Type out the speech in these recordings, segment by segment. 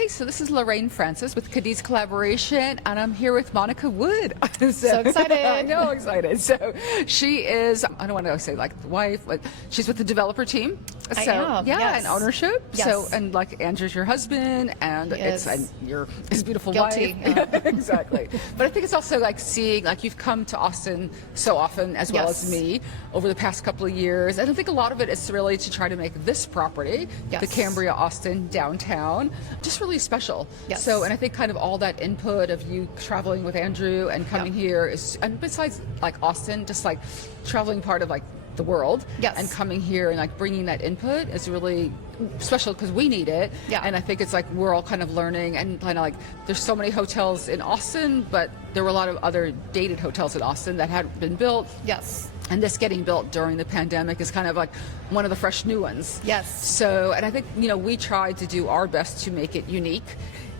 Hey, so this is Lorraine Francis with Cadiz Collaboration, and I'm here with Monica Wood. So excited. I know, excited. So she is, I don't want to say like the wife, but she's with the developer team. I So am, yeah, yes. and ownership. Yes. So, and like Andrew's your husband, and Yes. you're his beautiful Guilty. wife. Exactly. But I think it's also like seeing, like you've come to Austin so often, as well Yes. as me, over the past couple of years. And I think a lot of it is really to try to make this property, Yes. the Cambria Austin downtown, just really special. Yes. So, and I think kind of all that input of you traveling with Andrew and coming here is, and besides like Austin, just like traveling part of like the world, Yes. and coming here and like bringing that input is really special because we need it. Yeah. And I think it's like we're all kind of learning, and kind of like there's so many hotels in Austin, but there were a lot of other dated hotels in Austin that hadn't been built. Yes. And this getting built during the pandemic is kind of like one of the fresh new ones. Yes. So, and I think, you know, we tried to do our best to make it unique.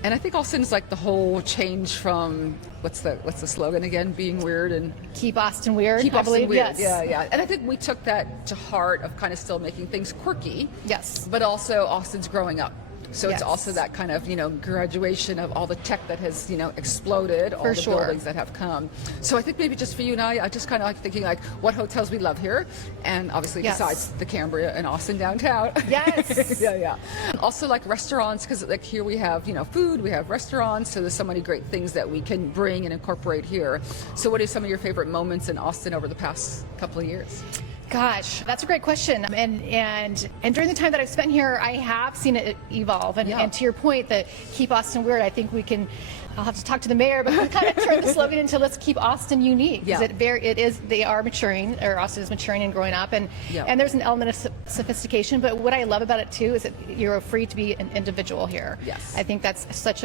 And I think Austin's like the whole change from, what's the slogan again? Being weird and Keep Austin weird. keep I Austin believe. weird. Yes. Yeah, yeah. And I think we took that to heart of kind of still making things quirky. Yes. But also Austin's growing up. So Yes. it's also that kind of, you know, graduation of all the tech that has, you know, exploded, all For the sure. buildings that have come. So I think maybe just for you and I just kind of like thinking like what hotels we love here, and obviously Yes. besides the Cambria and Austin downtown. Yes. Yeah, yeah. Also like restaurants, because like here we have, you know, food, we have restaurants, so there's so many great things that we can bring and incorporate here. So what are some of your favorite moments in Austin over the past couple of years? Gosh, that's a great question. And during the time that I've spent here, I have seen it evolve. And, Yeah. and to your point, the Keep Austin Weird, I think we can. I'll have to talk to the mayor, but we kind of turn the slogan into let's keep Austin unique. Yeah. They are maturing, or Austin is maturing and growing up, and Yeah. and there's an element of sophistication. But what I love about it too is that you're free to be an individual here. Yes. I think that's such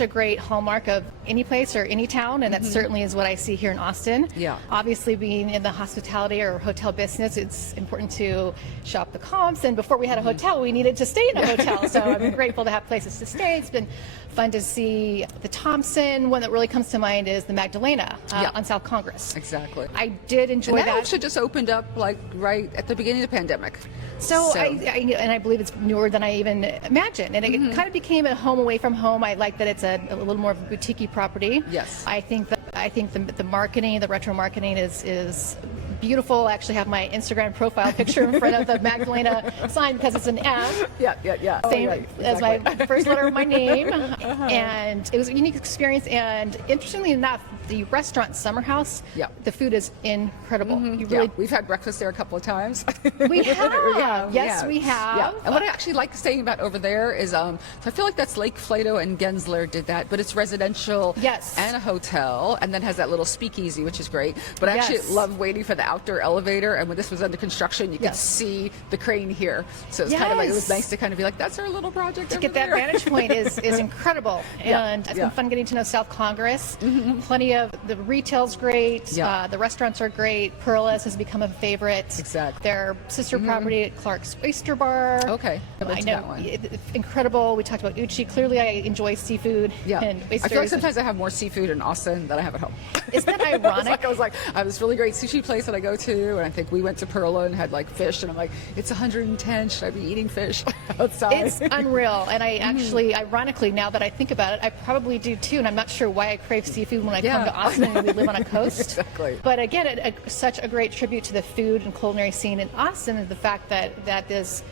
a great hallmark of any place or any town, and that certainly is what I see here in Austin. Yeah. Obviously, being in the hospitality or hotel business, it's important to shop the comps. And before we had a hotel, we needed to stay in a hotel. So I'm grateful to have places to stay. It's been fun to see the Thompson. One that really comes to mind is the Magdalena Yeah. on South Congress. Exactly. I did enjoy And that that. actually just opened up like right at the beginning of the pandemic. So I believe it's newer than I even imagined, and it kind of became a home away from home. I like that it's a little more of a boutique property. Yes. I think the marketing, the retro marketing is beautiful. I actually have my Instagram profile picture in front of the Magdalena sign because it's an F. Yeah, yeah, yeah. Same right, as my exactly. first letter of my name. And it was a unique experience. And interestingly enough, the restaurant Summer House, Yeah. the food is incredible. You Yeah, really we've had breakfast there a couple of times. We have. Yeah, Yes, we have. Yeah. And what I actually like saying about over there is, so I feel like that's Lake Flato and Gensler did that, but it's residential Yes. and a hotel, and then has that little speakeasy, which is great. But I actually Yes. love waiting for the outdoor elevator, and when this was under construction, you could Yes. see the crane here. So it's kind of like, it was Yes. nice to kind of be like, that's our little project to over get that there. vantage point is incredible. Yeah, And it's yeah. been fun getting to know South Congress. Plenty of the retail's great. Yeah. The restaurants are great. Perla's has become a favorite. Exactly. Their sister property at Clark's Oyster Bar. Okay, I've been I to know. that one. Incredible. We talked about Uchi. Clearly, I enjoy seafood. Yeah, And I feel like oysters. sometimes I have more seafood in Austin than I have at home. Isn't that ironic? I was like, I have this really great sushi place that I go to, and I think we went to Perla and had like fish, and I'm like, it's 110. Should I be eating fish outside? It's unreal. And I actually, ironically, now that I think about it, I probably do too. And I'm not sure why I crave seafood when I Yeah. come to Austin and we live on a coast. Exactly. But again, such a great tribute to the food and culinary scene in Austin is the fact that this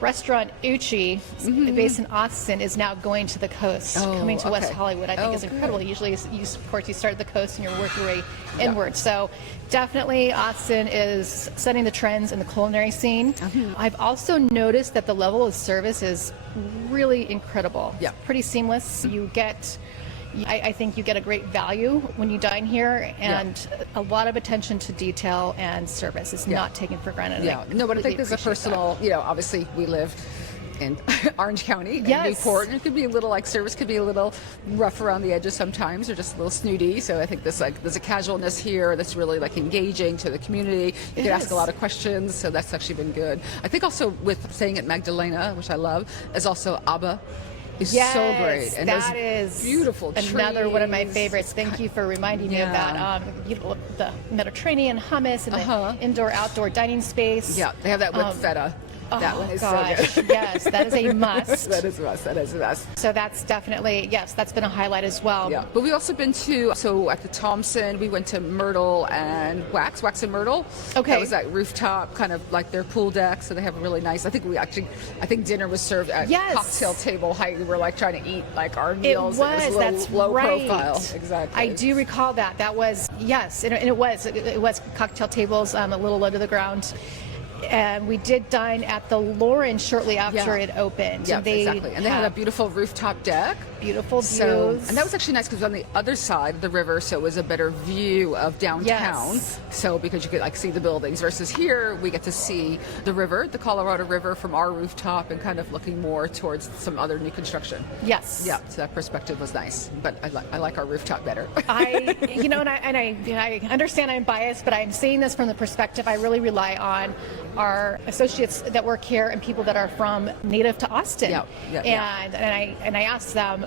restaurant Uchi, based in Austin, is now going to the coast, Oh, coming to West okay. Hollywood. I think Oh, is incredible. good. Usually, of course, you start at the coast and you work your way inward. So definitely Austin is setting the trends in the culinary scene. I've also noticed that the level of service is really incredible. Yeah. It's pretty seamless. I think you get a great value when you dine here, and a lot of attention to detail and service is not taken for granted. Yeah, no, but I think completely there's a appreciate that. personal, you know, obviously we live in Orange County and Yes. Newport, and it could be a little like service could be a little rough around the edges sometimes, or just a little snooty. So I think there's a casualness here that's really like engaging to the community. You It can ask is. a lot of questions, so that's actually been good. I think also with staying at Magdalena, which I love, is also Abba. Is so great, and that those is beautiful another one of my trees. favorites. Thank you for reminding me of Yeah. that. The Mediterranean hummus and the indoor-outdoor dining space. Yeah, they have that with feta. That one is gosh, so good. yes, that is a must. That is a must. That is a must. So that's definitely, yes, that's been a highlight as well. Yeah, but we've also been to, so at the Thompson, we went to Myrtle and Wax and Myrtle. Okay. That was that rooftop, kind of like their pool deck, so they have a really nice, I think dinner was served at Yes. cocktail table height. We were like trying to eat like our meals. It was, that's low right. profile. Exactly. I do recall that. That was, yes, and it was cocktail tables, a little low to the ground. And we did dine at the Lauren shortly after it opened. Yeah, and they exactly. And they had a beautiful rooftop deck. beautiful views. So, and that was actually nice because it was on the other side of the river, so it was a better view of downtown. Yes. So because you could like see the buildings versus here, we get to see the river, the Colorado River from our rooftop and kind of looking more towards some other new construction. Yes. Yeah, so that perspective was nice, but I like our rooftop better. I understand I'm biased, but I'm saying this from the perspective I really rely on our associates that work here and people that are from native to Austin. And I asked them,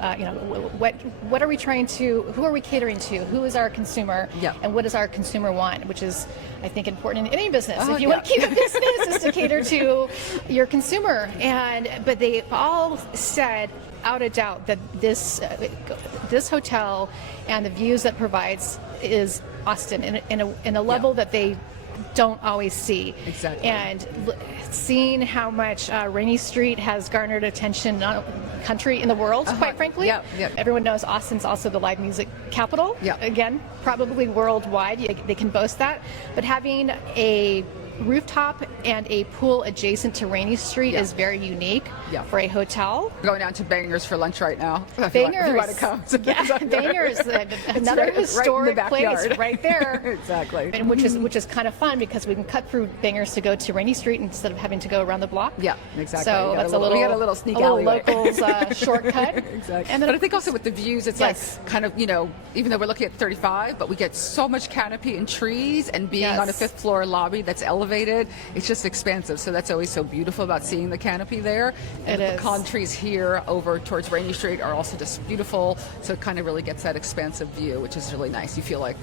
what are we trying to, who are we catering to, who is our consumer, and what does our consumer want, which is, I think, important in any business. If you want to keep a business, is to cater to your consumer. But they all said, without a doubt, that this hotel and the views that provides is Austin in a level that they don't always see. Exactly. And seeing how much Rainy Street has garnered attention, not country in the world, quite frankly. Everyone knows Austin's also the live music capital. Again, probably worldwide, they can boast that. But having a rooftop and a pool adjacent to Rainy Street is very unique for a hotel. We're going down to Bangers for lunch right now. Bangers. If you want to come. Bangers, another historic place right there. Exactly. And which is kind of fun because we can cut through Bangers to go to Rainy Street instead of having to go around the block. Yeah, exactly. So that's we got a little sneak alleyway. Locals shortcut. Exactly. And then, but I think also with the views, it's like kind of, even though we're looking at 35, but we get so much canopy and trees, and being on a 5th floor lobby that's elevated, it's just expansive. So that's always so beautiful about seeing the canopy there. And the pecan trees here over towards Rainy Street are also just beautiful. So it kind of really gets that expansive view, which is really nice. You feel like,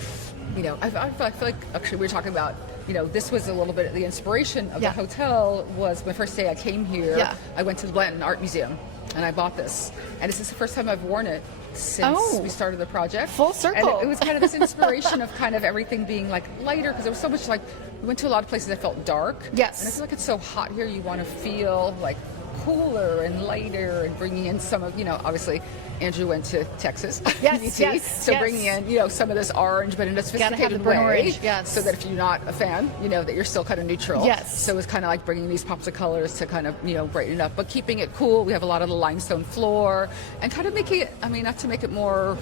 I feel like actually we were talking about, this was a little bit of the inspiration of the hotel. Was my first day I came here. I went to the Blanton Art Museum and I bought this. And this is the first time I've worn it since we started the project. Full circle. And it was kind of this inspiration of kind of everything being like lighter, because there was so much we went to a lot of places that felt dark. Yes. And I feel like it's so hot here, you want to feel like cooler and lighter, and bringing in some of, obviously Andrew went to Texas. So bringing in, some of this orange, but in a sophisticated way. Orange, so that if you're not a fan, that you're still kind of neutral. Yes. So it's kind of like bringing these pops of colors to kind of, brighten it up, but keeping it cool. We have a lot of the limestone floor and kind of making it, not to make it more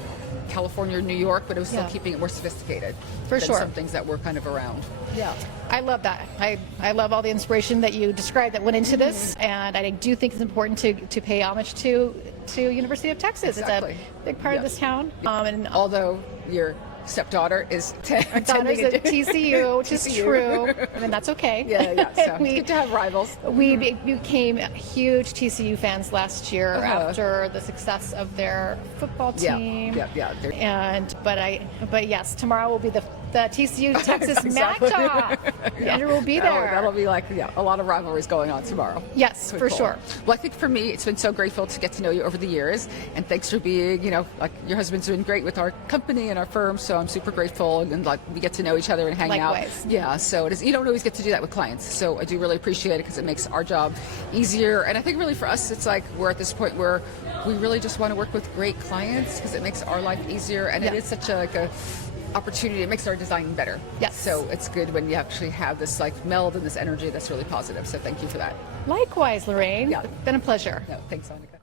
California or New York, but it was still keeping it more sophisticated. For than sure. Some things that were kind of around. Yeah. I love that. I love all the inspiration that you described that went into this, and I do think it's important to pay homage to University of Texas. Exactly. It's a big part of this town. And although your stepdaughter is our daughter's at TCU, which is true, and that's okay. So it's good to have rivals. We became huge TCU fans last year after the success of their football team. But yes, tomorrow will be the TCU Texas matchup. Andrew will be there. That'll be like a lot of rivalries going on tomorrow. Yes, for sure. Well, I think for me, it's been so grateful to get to know you over the years, and thanks for being, like your husband's been great with our company and our firm, so I'm super grateful, and like we get to know each other and hang out. Yeah, so it is. You don't always get to do that with clients, so I do really appreciate it because it makes our job easier. And I think really for us, it's like we're at this point where we really just want to work with great clients because it makes our life easier, and it is such a opportunity. It makes our design better. Yes. So it's good when you actually have this meld and this energy that's really positive. So thank you for that. Likewise, Lorraine. It's been a pleasure. No, thanks, Annika.